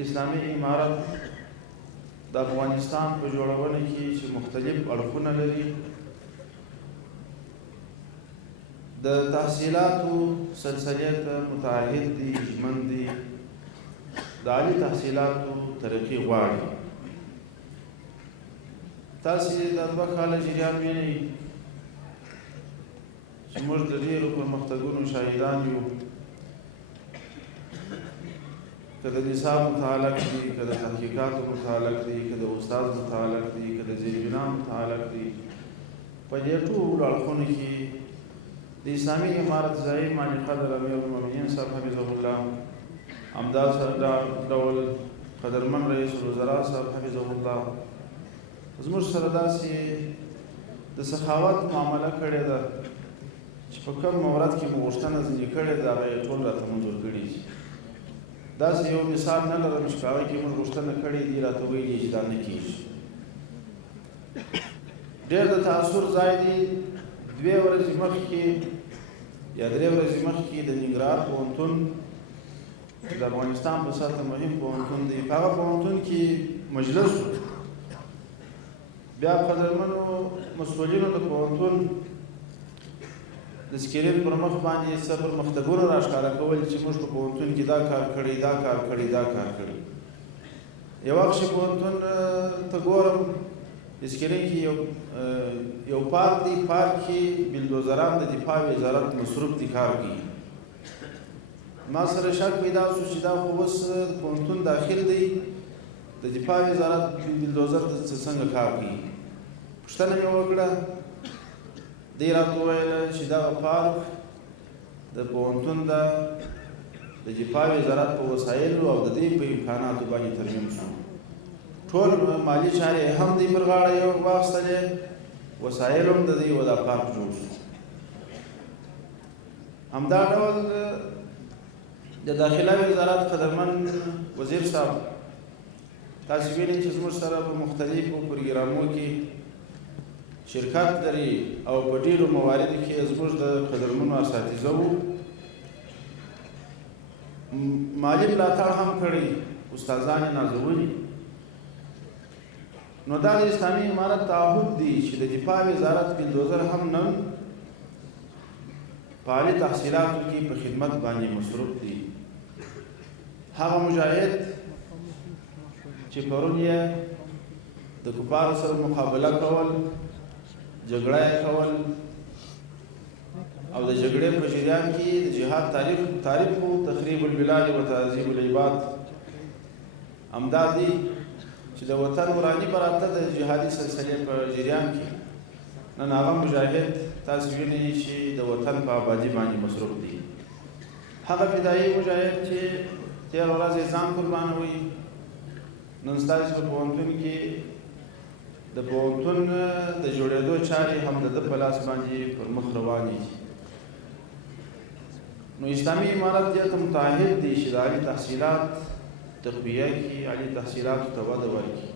اسلامي امارت د افغانستان په جوړونه کې چې مختلف اړخونه لري د تحصیلاتو سلسله ته متعهد دي ژمن دي د عالي تحصیلاتو ترقي غواړي تاسې د دوه کاله جریان وینئ چې موږ د ډېرو پرمختګونو شاهدان یو که د نصاب متعلق دي که د تحقیقاتو متعلق دي که د استاد متعلق دي که د زیربنا متعلق دي په دې ټولو اړخونو کې د اسلامي امارت زعیم معالي قدر امیر المؤمنین صاحب حفظه الله همداسې ډول قدرمن رئیس الوزرا صاحب حفظه الله زموږ سره داسې د سخاوت معامله کړې ده چې په کوم مورد کې مو غوښتنه ځینې کړې ده هغه یې ټول راته منظور کړي دي داسې یو مثال نه لرم چې په هغه کې موږ غوښتنه کړې دي راته ویلي چې دا نه کېږي ډېر د تاثر ځای دی 2 ورځې مخکې یا 3 ورځې مخکې د ننګرهار پوهنتون د افغانستان په سطحه مهم پوهنتون دی په هغه پوهنتون کې مجلس بیا قدرمنو مسؤلینو د پوهنتون د سکرین پر مخ باندې څه پرمختګونه راښکاره کول چې موږ په پوهنتون کې دا کار کړی دا کار کړی دا کار کړی یو وخت چې پوهنتون ته ګورم سکرین کې یو پارک دی پارک کې بلدوزران د دفاع وزارت مصروف دي کار کوي ما سره شک پیدا شو چې دا خو اوس پوهنتون داخل دی د دفاع وزارت بلدوزر څنګه کار کوي پوښتنه مې وکړه دی راته وویل چې دغه پارک د پوهنتون د دفاع وزارت په وسایلو او د دې په امکاناتو باندې ترمیم شو ټول مالي چارې هم دې پر غاړه یې واخیستلې وسایل هم د دې و دا پارک جوړ شو همدا ډول د داخله وزارت قدرمن وزیر صاحب تاسو ویلي چې زموږ سره په مختلفو پروګرامونو کې شرکت لري او په ډېرو مواردو کې زموږ د قدرمنو اساتذه وو مالي ملاتړ هم کړی استادان یې نازولي نو دا د اسلامي امارت تعهد دی چې د دفاع وزارت بلدوزر هم نن په عالي تحصیلاتو کې په خدمت باندې مصروف دي هغه مجاهد چې پرون یې د کفارو سره مقابله کول جګړه یې کول او د جګړې په جریان کې د جهاد تعریف و تخریب البلاد و تعذیب العباد همدا دي چې د وطن وراني براته د جهادي سلسلې په جریان کې نن هغه مجاهد تاسو وینئ چې د وطن په آبادي باندې مصروف دي هغه فدایي مجاهد چې تېره ورځ یې ځان قربانوي نن ستاسو په پوهنتون کې د پوهنتون د جوړېدو چارې هم د ده په لاس باندې پر مخ روانې دي نو اسلامي امارت دې ته متعهد دی چې د عالي تحصیلات تقویه کړي عالي تحصیلاتو ته وده ورکړي